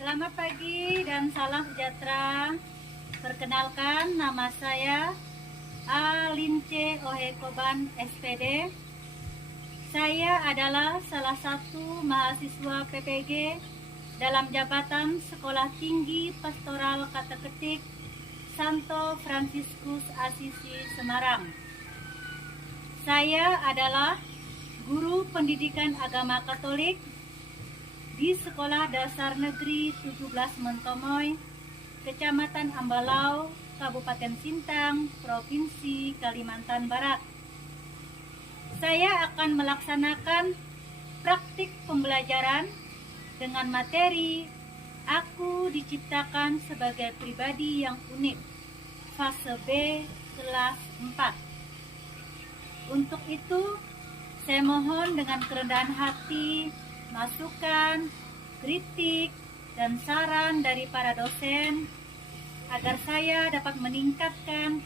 Selamat pagi dan salam sejahtera. Perkenalkan, nama saya Alince Ohekoban SPD. Saya adalah salah satu mahasiswa PPG dalam jabatan Sekolah Tinggi Pastoral Kata Ketik Santo Fransiskus Asisi Semarang. Saya adalah guru pendidikan agama Katolik di Sekolah Dasar Negeri 17 Mentomoy, Kecamatan Ambalau, Kabupaten Sintang, Provinsi Kalimantan Barat. Saya akan melaksanakan praktik pembelajaran dengan materi Aku Diciptakan Sebagai Pribadi yang Unik, fase B kelas 4. Untuk itu, saya mohon dengan kerendahan hati masukan, kritik, dan saran dari para dosen agar saya dapat meningkatkan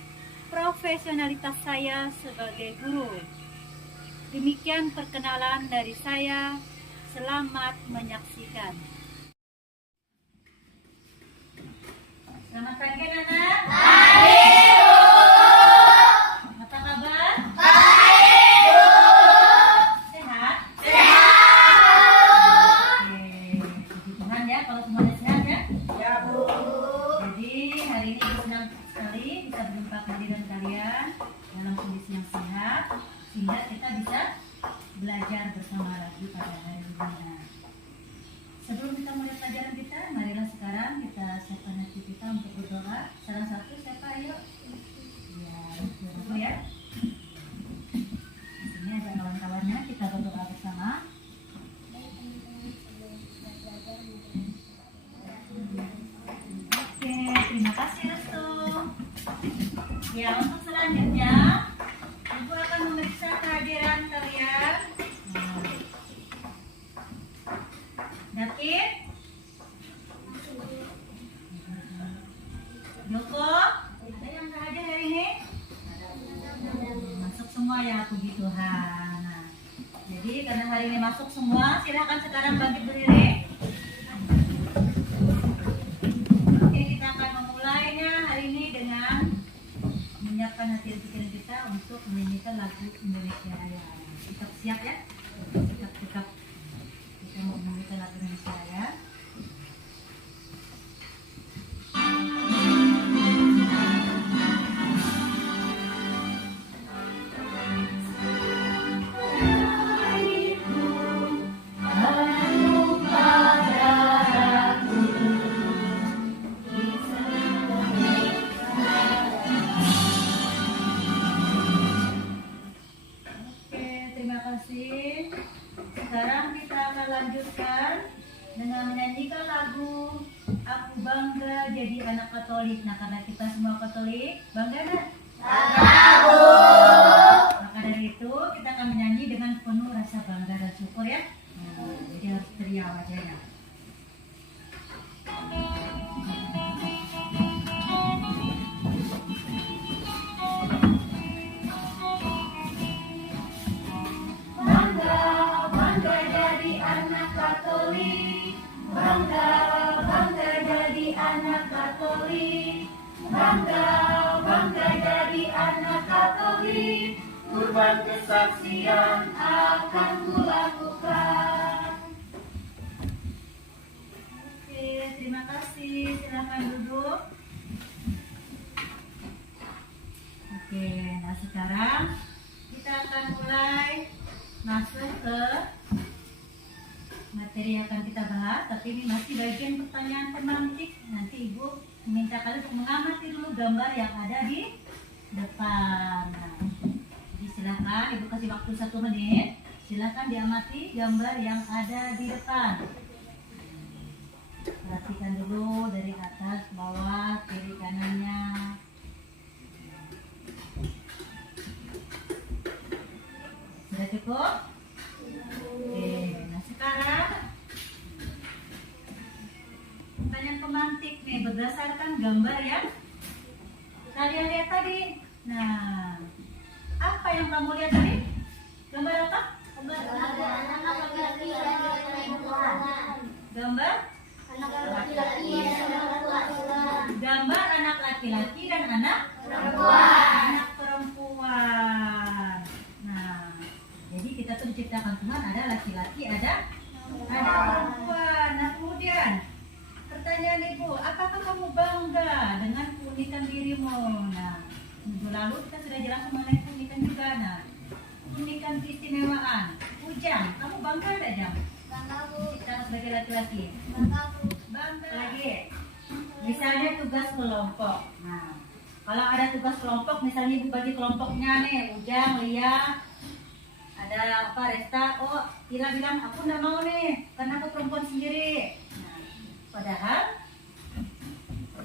profesionalitas saya sebagai guru. Demikian perkenalan dari saya. Selamat menyaksikan. Selamat pagi, anak-anak. Apa kabar? Sehingga kita bisa belajar bersama lagi pada hari ini. Sebelum kita mulai pelajaran kita, marilah sekarang kita siapkan hati kita untuk berdoa. Salah satu siapa? Ayo. Ya, aku ya. Sini ada kawan-kawannya, kita berdoa bersama. Oke, terima kasih Restu. Ya, untuk selanjutnya Ibu akan memeriksa kehadiran kalian. David, Joko, ada yang tak hadir hari ini? Masuk semua ya, puji Tuhan. Nah, jadi karena hari ini masuk semua, silakan sekarang bangkit berdiri. Oke, kita akan memulainya hari ini dengan menyiapkan hati pikiran kita untuk menyanyikan lagu Indonesia Raya. Kita siap ya? Sikap kita mau menyanyikan lagu Indonesia Raya. Sekarang kita akan lanjutkan dengan menyanyikan lagu Aku Bangga Jadi Anak Katolik. Nah, karena kita semua Katolik, bangga nggak? Bangga. Maka dari itu kita akan menyanyi dengan penuh rasa bangga dan syukur ya. Nah, jadi harus ceria wajahnya. Bangga, bangga jadi anak Katolik. Bangga, bangga jadi anak Katolik. Kurban kesaksian akan kulakukan. Oke, terima kasih. Silakan duduk. Oke, nah sekarang kita akan mulai masuk ke materi yang akan kita bahas, tapi ini masih bagian pertanyaan pemantik. Nanti Ibu meminta kalian untuk mengamati dulu gambar yang ada di depan. Nah, jadi silakan Ibu kasih waktu 1 menit. Silakan diamati gambar yang ada di depan. Perhatikan dulu dari atas, bawah, kiri kanannya. Sudah cukup? Oke, nah sekarang pertanyaan pemantik nih berdasarkan gambar yang kalian lihat tadi. Nah, apa yang kamu lihat tadi? Gambar apa? Gambar Gambar anak laki-laki dan perempuan. Gambar Anak laki-laki dan anak perempuan. Gambar anak laki-laki dan anak Perempuan. anak perempuan. Nah, jadi kita tuh diciptakan Tuhan ada laki-laki, ada perempuan. Nah, kemudian pertanyaan Ibu, apakah kamu bangga dengan keunikan dirimu? Nah, minggu lalu kita sudah jelas mengenai keunikan juga. Nah, keunikan keistimewaan. Ujang, kamu bangga tidak, Jang? Bangga Bu. Kita sebagai laki-laki. Bangga Bu. Bangga lagi. Misalnya tugas kelompok. Nah, kalau ada tugas kelompok, misalnya Ibu bagi kelompoknya nih, Ujang, Lia, ada apa, Resta, oh, Ila bilang aku nggak mau nih, karena aku perempuan sendiri. Nah, padahal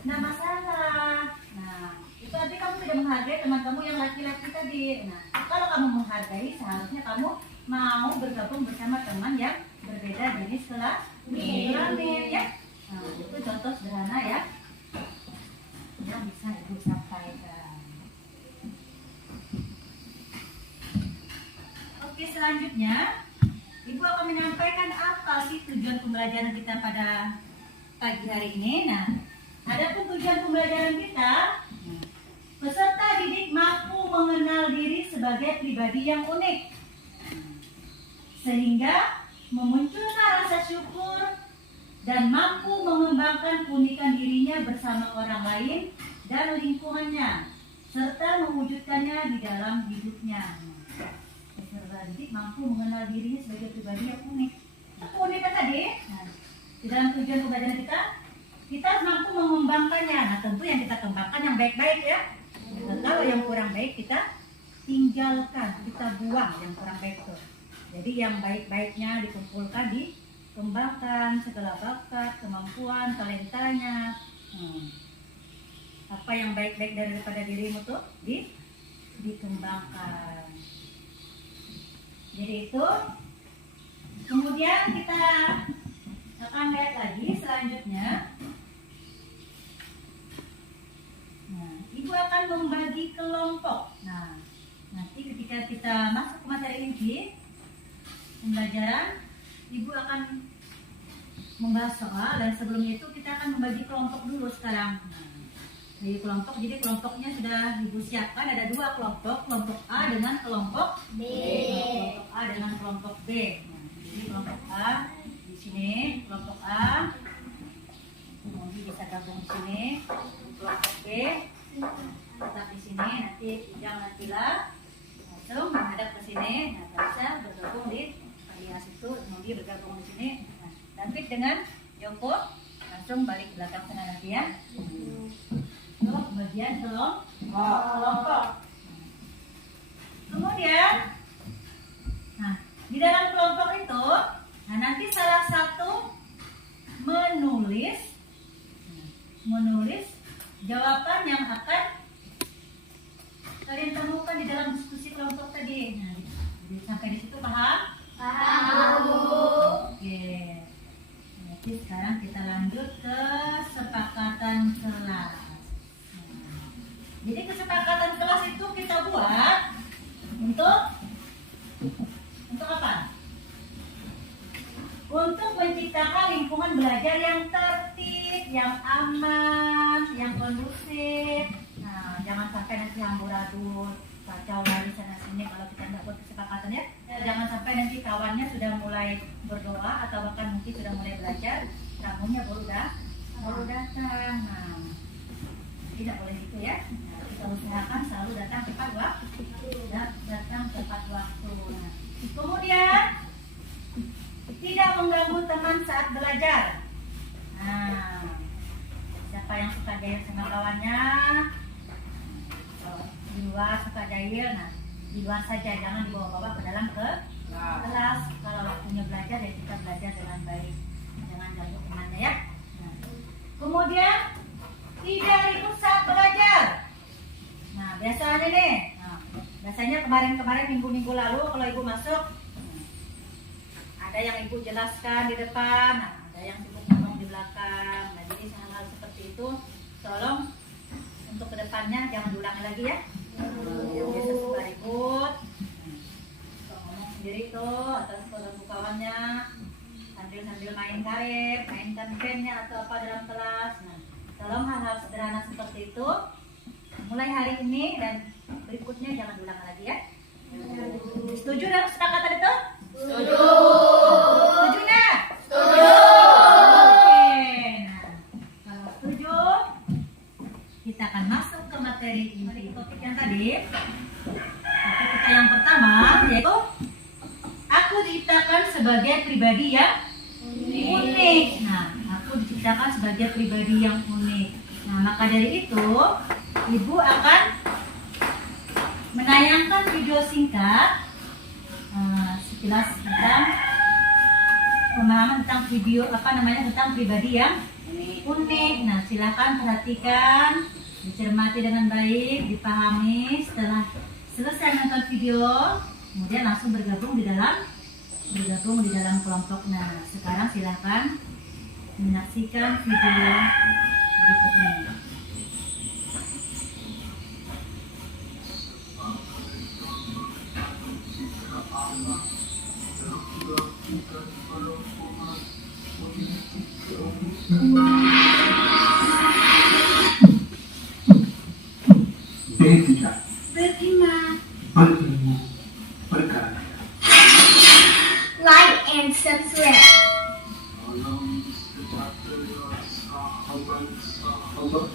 nggak masalah. Nah, itu arti kamu tidak menghargai teman kamu yang laki-laki tadi. Nah, kalau kamu menghargai, seharusnya kamu mau bergabung bersama teman yang berbeda jenis kelamin, ya. Nah, itu contoh sederhana ya yang bisa Ibu sampaikan. Oke, selanjutnya Ibu akan menyampaikan apa sih tujuan pembelajaran kita pada pagi hari ini. Nah, adapun tujuan pembelajaran kita, peserta didik mampu mengenal diri sebagai pribadi yang unik, sehingga memunculkan rasa syukur dan mampu mengembangkan keunikan dirinya bersama orang lain dan lingkungannya, serta mewujudkannya di dalam hidupnya. Peserta didik mampu mengenal dirinya sebagai pribadi yang unik. Keunikan tadi, nah, di dalam tujuan pembelajaran kita mampu mengembangkannya. Nah, tentu yang kita kembangkan yang baik-baik ya. Kalau yang kurang baik kita tinggalkan, kita buang yang kurang baik itu. Jadi yang baik-baiknya dikumpulkan, dikembangkan segala bakat, kemampuan, talentanya. Apa yang baik-baik daripada dirimu tuh dikembangkan. Jadi itu. Kemudian kita akan lihat lagi selanjutnya. Nah, Ibu akan membagi kelompok. Nah, nanti ketika kita masuk ke materi inti pembelajaran, Ibu akan membahas soal, dan sebelumnya itu kita akan membagi kelompok dulu sekarang. Nah, dari kelompok, jadi kelompoknya sudah Ibu siapkan, ada dua kelompok A dengan kelompok B. Kelompok A dengan kelompok B. Nah, jadi kelompok A di sini, kelompok A, kemudian bisa gabung di sini, kelompok B tetap di sini, nanti jangan Natila langsung menghadap ke sini. Nah, bisa bergabung di Alias itu, kemudian bergabung di sini. Nah, David dengan Yoko langsung balik belakang sana nanti ya. Itu bagian kelompok. Kemudian, nah di dalam kelompok itu, nah nanti salah satu menulis jawaban yang akan kalian temukan di dalam diskusi kelompok tadi. Nah, jadi sampai di situ paham? Paham Bu. Oke. Jadi sekarang kita lanjut ke kesepakatan kelas. Jadi kesepakatan kelas itu kita buat untuk apa? Untuk menciptakan lingkungan belajar yang tertib, yang aman, yang kondusif. Nah, jangan sampai nanti amburadul, kacau lari sana sini kalau kita nggak buat kesepakatan ya. Jangan sampai nanti kawannya sudah mulai berdoa atau bahkan mungkin sudah mulai belajar, tamunya baru datang. Nah, tidak boleh gitu ya. Nah, kita usahakan selalu datang tepat waktu. Nah, kemudian tidak mengganggu teman saat belajar. Nah, siapa yang suka jahil sama kawannya, di luar suka jahil, nah di luar saja, jangan dibawa-bawa ke dalam kelas. Kalau waktunya belajar ya kita belajar dengan baik, jangan ganggu temannya ya. Nah, kemudian tidak ribut saat belajar. Nah, biasanya nih, biasanya kemarin minggu-minggu lalu kalau Ibu masuk, ada yang Ibu jelaskan di depan, nah, ada yang sibuk ngomong di belakang. Nah, jadi hal-hal seperti itu tolong untuk kedepannya jangan diulangi lagi ya. Yang biasa suka ribut, ngomong sendiri tuh atau ketemu kawannya sambil main main karet, mainkan pennya atau apa dalam kelas. Nah, dalam hal-hal sederhana seperti itu, mulai hari ini dan berikutnya jangan ulang lagi ya. Setuju dengan kesepakatan itu? Setuju. Setuju nggak? Setuju. Oke, nah kalau setuju, kita akan masuk ke materi inti topik yang tadi. Topik kita yang pertama yaitu aku diciptakan sebagai pribadi yang unik. Nah, aku diciptakan sebagai pribadi yang unik. Nah, maka dari itu, Ibu akan menayangkan video singkat sekilas tentang pemahaman tentang tentang pribadi yang unik. Nah, silakan perhatikan, dicermati dengan baik, dipahami. Setelah selesai nonton video, kemudian langsung bergabung di dalam kelompok. Nah, sekarang silakan menyaksikan video berikut ini. Betika, Beriman. berilmu, berkarya. Light and success. Dalam sejahtera sahabat-sahabat,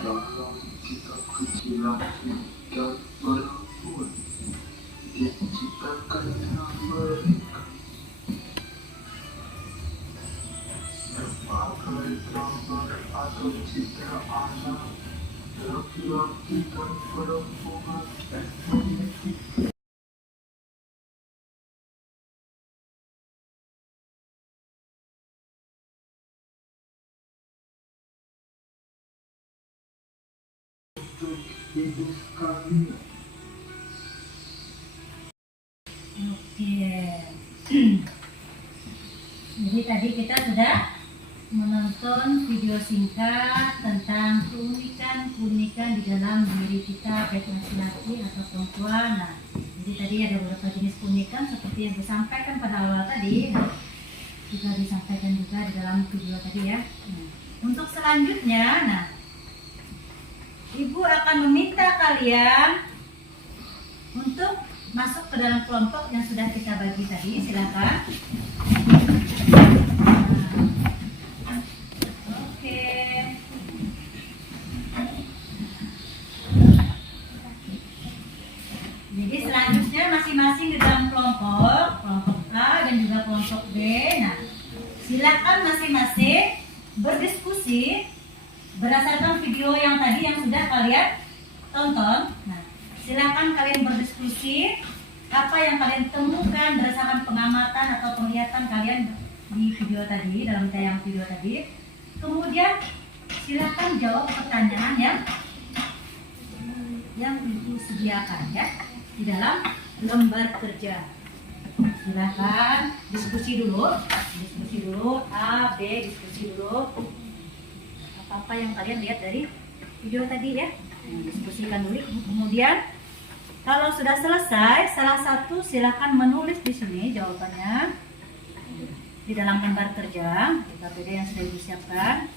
dalam kitab kecilanku dan perempuan, diciptakan mereka sebagai gambar atau citra alam laki-laki dan perempuan memiliki untuk hidup kalian. Oke. Jadi tadi kita sudah menonton video singkat tentang keunikan di dalam diri kita, baik laki-laki atau perempuan. Nah, jadi tadi ada beberapa jenis keunikan seperti yang disampaikan pada awal tadi. Nah, juga disampaikan juga di dalam video tadi ya. Nah, untuk selanjutnya, nah, Ibu akan meminta kalian untuk masuk ke dalam kelompok yang sudah kita bagi tadi. Silakan. Oke. Jadi selanjutnya masing-masing di dalam kelompok A dan juga kelompok B. Nah, silakan masing-masing berdiskusi berdasarkan video yang tadi yang sudah kalian tonton. Nah, silakan kalian berdiskusi apa yang kalian temukan berdasarkan pengamatan atau penglihatan kalian di video tadi, dalam tayang video tadi. Kemudian silakan jawab pertanyaan yang Ibu sediakan ya di dalam lembar kerja. Silakan diskusi dulu A, B, diskusi dulu apa yang kalian lihat dari video tadi ya. Diskusikan dulu. Kemudian kalau sudah selesai, salah satu silakan menulis di sini jawabannya di dalam lembar kerja di KPD yang sudah disiapkan.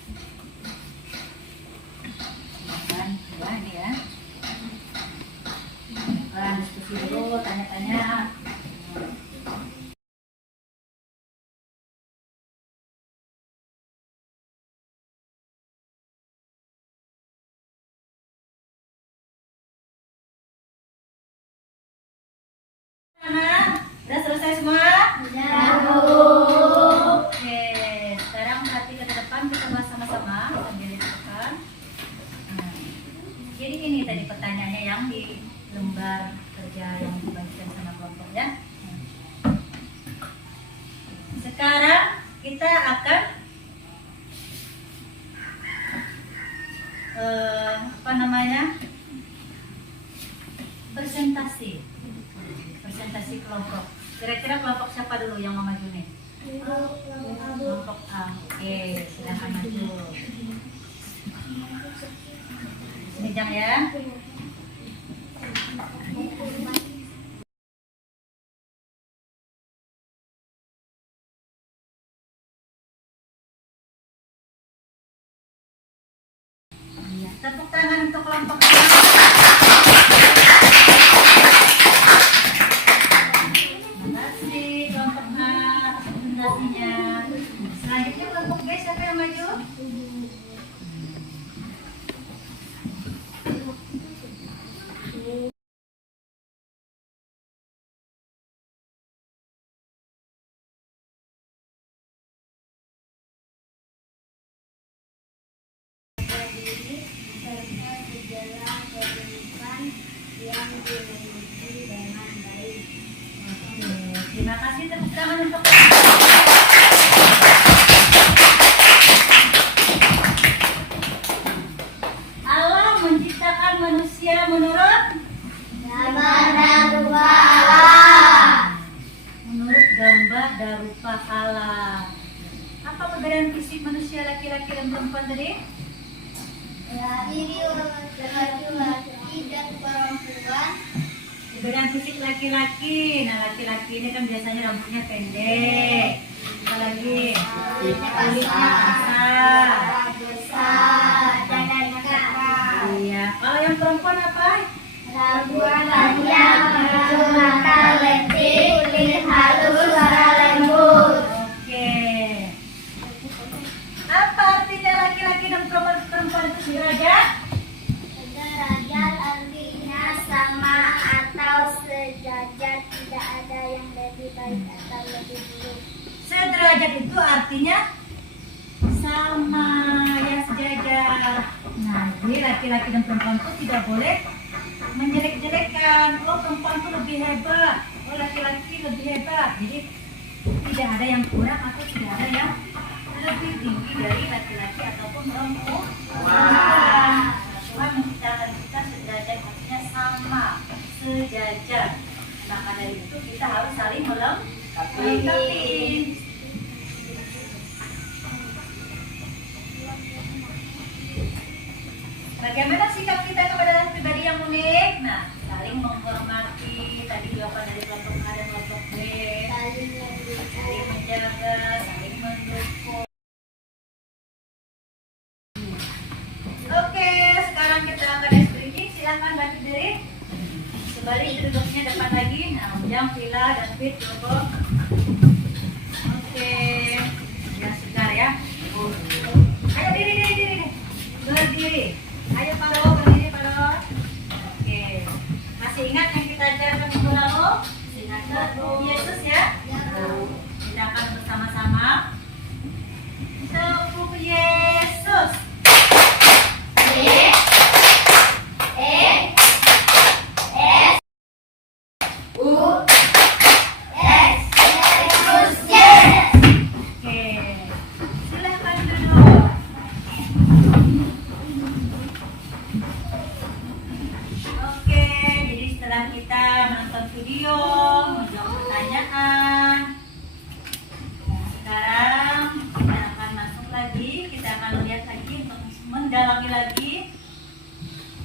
Silakan ya, ini ya. Silakan diskusi dulu, tanya-tanya. Anak, udah selesai semua? Oke, sekarang hati ke depan kita bahas sama-sama sambil ditekan. Nah, jadi ini tadi pertanyaannya yang di lembar kerja yang dibagikan sama kelompok ya. Sekarang kita akan presentasi kelompok. Kira-kira kelompok siapa dulu yang mau maju nih? Kelompok A. Oke, silakan maju. Sini Jang ya. Tepuk tangan untuk kelompok A. Terima kasih kelompok A atas presentasinya. Selanjutnya kelompok B, siapa yang maju? Serta segala kehidupan yang dimiliki dengan baik. Oke, terima kasih, tepuk tangan untuk Allah menciptakan manusia menurut Gambar dan rupa Allah. menurut gambar dan rupa Allah. Apa perbedaan fisik manusia laki-laki dan perempuan tadi? Ini laki-laki dan perempuan. Perbedaan fisik laki-laki. Nah, laki-laki ini kan biasanya rambutnya pendek. Apa lagi? Kulitnya kasar. Besar dan negara. Iya. Kalau yang perempuan apa? Rambut panjang, hidung mata lentik, kulit halus, suara lembut. Oke. Apa artinya laki-laki dan perempuan itu sederajat? Sederajat artinya sama atau sejajar, tidak ada yang lebih baik atau lebih buruk. Sederajat itu artinya sama, ya sejajar. Nah, jadi laki-laki dan perempuan itu tidak boleh menjelek-jelekan. Oh, perempuan itu lebih hebat, oh laki-laki lebih hebat. Jadi tidak ada yang kurang atau tidak ada yang lebih tinggi dari laki-laki ataupun perempuan. Tuhan menciptakan kita sederajat, artinya sama, sejajar. Maka dari itu kita harus saling melengkapi. Bagaimana sikap kita kepada pribadi yang unik? Nah, saling menghormati. Tadi jawaban dari kelompok A dan kelompok B. Saling menjaga, saling mendukung. Oke, sekarang kita akan explaining. Silakan bantu diri. Kembali duduknya depan lagi. Nah, Ujang, Vila, dan Fit, kelompok. Oke, ya sebentar ya. Ayo diri. Berdiri. Ayo Paro, berdiri Paro. Oke. Masih ingat yang kita ajarkan minggu lalu? Ingat Yesus ya? Kita akan bersama-sama. Tepuk Yesus. Oke. Silahkan duduk. Oke, jadi setelah kita menonton video, menjawab pertanyaan, nah, sekarang kita akan masuk lagi, kita akan lihat lagi untuk mendalami lagi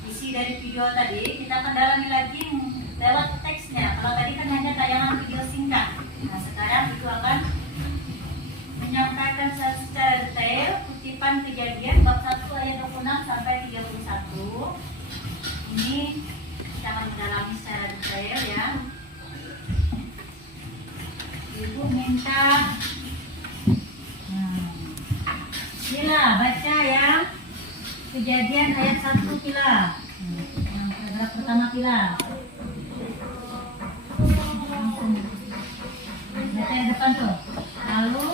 isi dari video tadi. Kita akan dalami lagi lewat teksnya. Kalau tadi kan hanya tayangan video singkat. Nah, sekarang itu akan menyampaikan secara detail kutipan Kejadian bab 1 ayat 26 sampai 31. Ini kita akan mendalami secara detail ya. Ibu minta Pila baca ya Kejadian ayat 1 Pila. Yang paragraf pertama Pila. Baca yang depan tuh. Lalu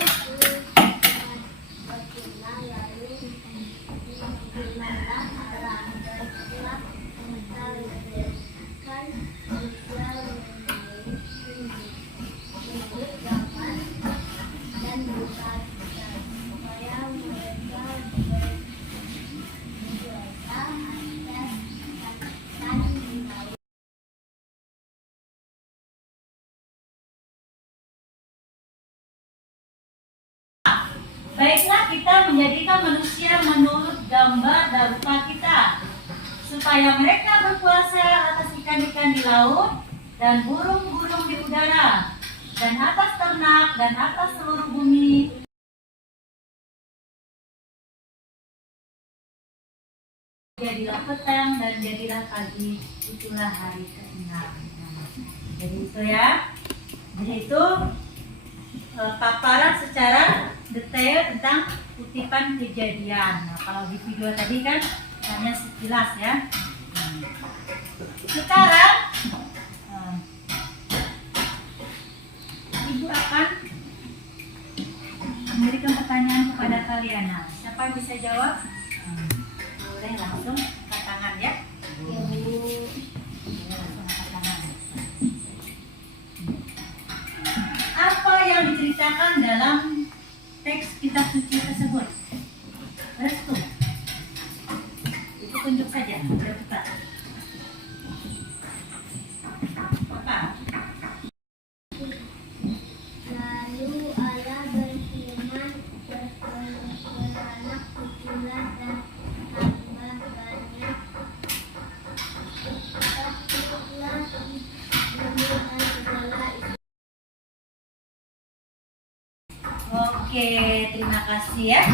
baiklah kita menjadikan manusia menurut gambar dan rupa kita, supaya mereka berkuasa atas ikan-ikan di laut dan burung-burung di udara, dan atas ternak dan atas seluruh bumi, Jadilah petang dan jadilah pagi, itulah hari ke-6. Jadi itu ya. Jadi itu paparan secara detail tentang kutipan kejadian. Nah, kalau di video tadi kan hanya sekilas ya. Sekarang Ibu akan memberikan pertanyaan kepada kalian. Nah, siapa yang bisa jawab? Boleh langsung angkat tangan ya. Boleh langsung angkat tangan. Apa yang diceritakan dalam teks kitab suci tersebut? Restu. Itu tunjuk saja, sudah cepat. Apa? Lalu Allah berfirman, beranak cuculah dan tambah banyak. Takutlah bumi dan segala isi. Oke, terima kasih ya.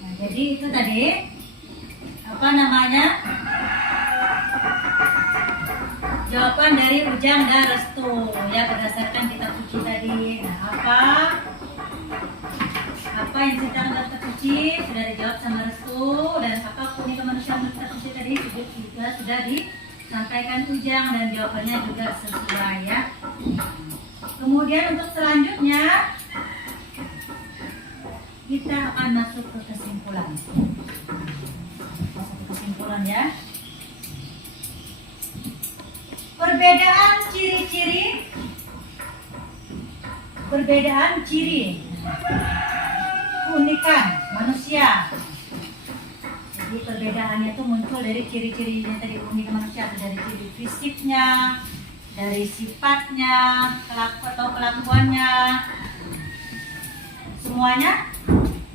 Nah, jadi itu tadi apa namanya? Jawaban dari Ujang dan Restu ya berdasarkan kitab suci tadi. Nah, apa yang diceritakan dalam kitab suci sudah dijawab sama Restu, dan apa unik kemanusiaan dalam kitab suci tadi juga sudah disampaikan Ujang dan jawabannya juga sesuai ya. Kemudian untuk selanjutnya kita akan masuk ke kesimpulan. Masuk ke kesimpulan ya. Perbedaan ciri keunikan manusia. Jadi perbedaannya itu muncul dari ciri-cirinya tadi, unik manusia, dari ciri fisiknya, dari sifatnya, kelakuannya. Semuanya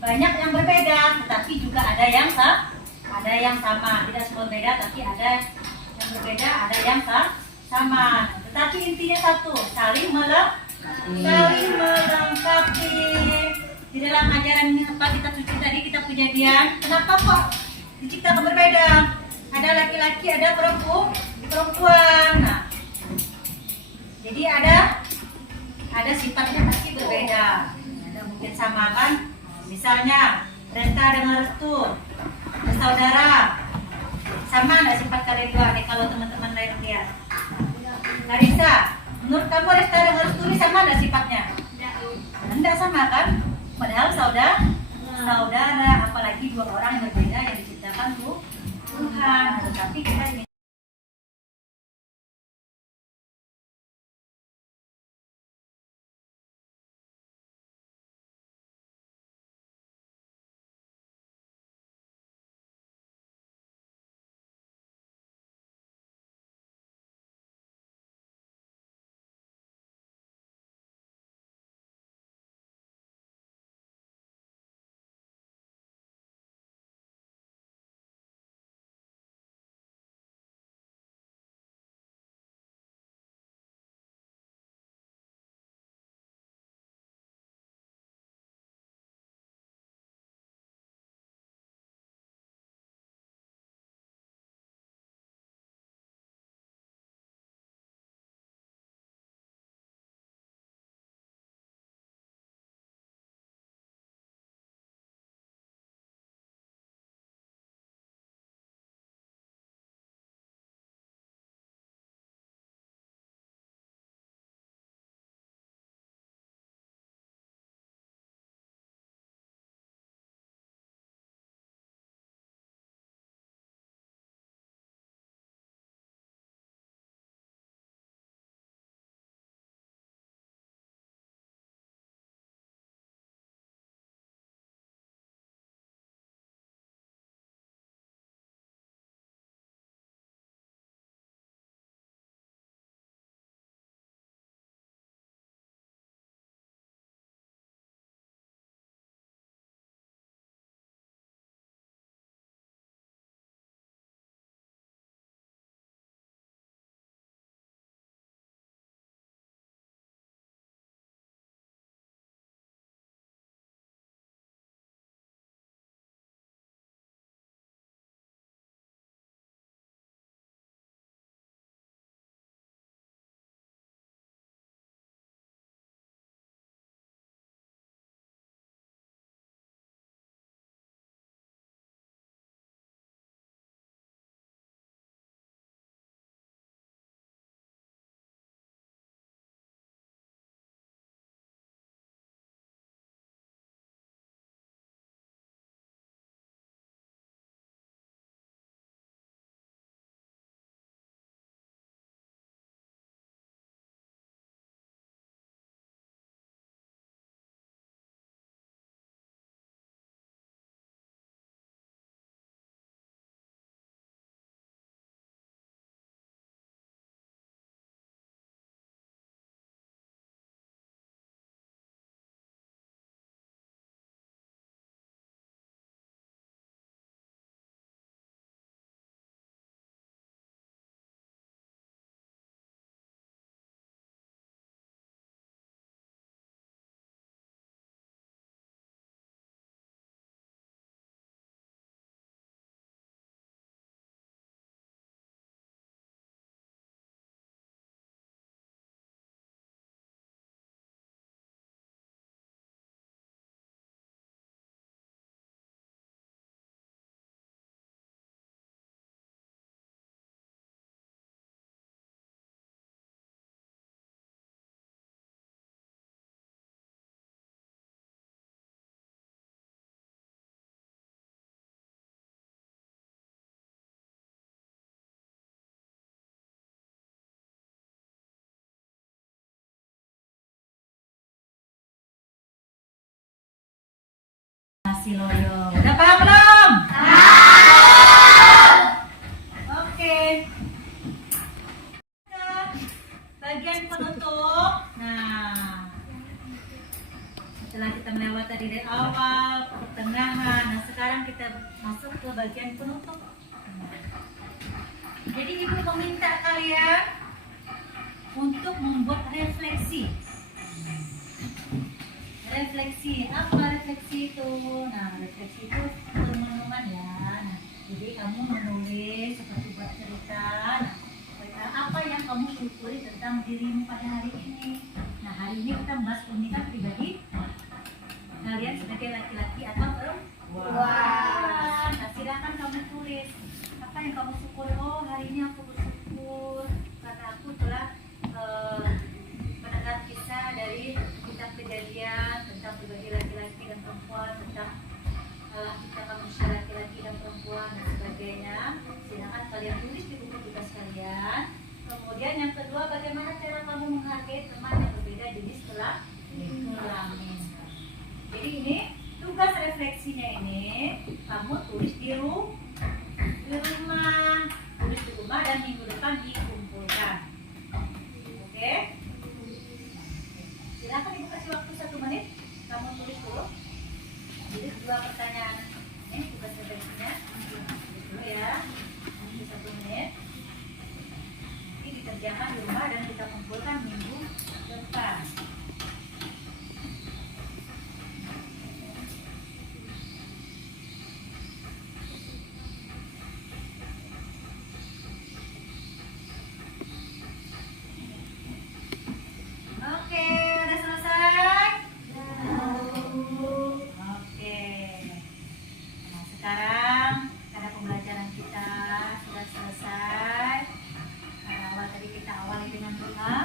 banyak yang berbeda, tetapi juga ada yang sama. Tidak semua berbeda, tapi ada yang berbeda, ada yang sama. Tetapi intinya satu, saling melengkapi. Di dalam ajaran apa kitab suci tadi, kitab Kejadian, kenapa kok diciptakan berbeda? Ada laki-laki, ada perempuan. Nah, jadi ada sifatnya pasti berbeda. Ada mungkin sama kan? Misalnya Resta dengan Restu, saudara, sama nggak sifat kalian dua nih kalau teman-teman lain lihat? Larissa, menurut kamu Resta dengan Restu ini sama nggak sifatnya? Enggak sama kan? Padahal saudara, apalagi dua orang yang berbeda yang diciptakan Tuhan. Tetapi kita ingin masih loyo. Udah paham belum? Oke. Ke bagian penutup. Nah, setelah kita melewati dari awal, pertengahan, nah sekarang kita masuk ke bagian penutup. Jadi ibu meminta kalian untuk membuat refleksi. Refleksi, apa refleksi itu? Nah, refleksi itu teman-teman ya. Nah, jadi kamu menulis seperti buat cerita. Nah, apa yang kamu syukuri tentang dirimu pada hari ini? Nah, hari ini kita membahas pendidikan pribadi. Kalian sebagai laki-laki atau perempuan. Nah, silakan kamu tulis apa yang kamu syukuri. Oh, hari ini aku bersyukur karena aku telah mendengar kisah dari kitab Kejadian tentang pribadi laki-laki dan perempuan, tentang kita manusia laki-laki dan perempuan dan sebagainya. Silakan kalian tulis di buku tugas kalian. Kemudian yang kedua, bagaimana cara kamu menghargai teman yang berbeda jenis kelamin. Jadi ini tugas refleksinya ini kamu tulis di rumah, tulis di rumah dan minggu depan dikumpulkan. Oke? Silakan ibu kasih waktu 1 menit, kamu tulis dulu. Jadi 2 pertanyaan. Ini tugas refleksinya. Tulis dulu ya. Ini 1 menit. Ini dikerjakan di rumah dan kita kumpulkan minggu depan. Oke, udah selesai? Oke. Nah, sekarang karena pembelajaran kita sudah selesai. Karena awal tadi kita awali dengan doa.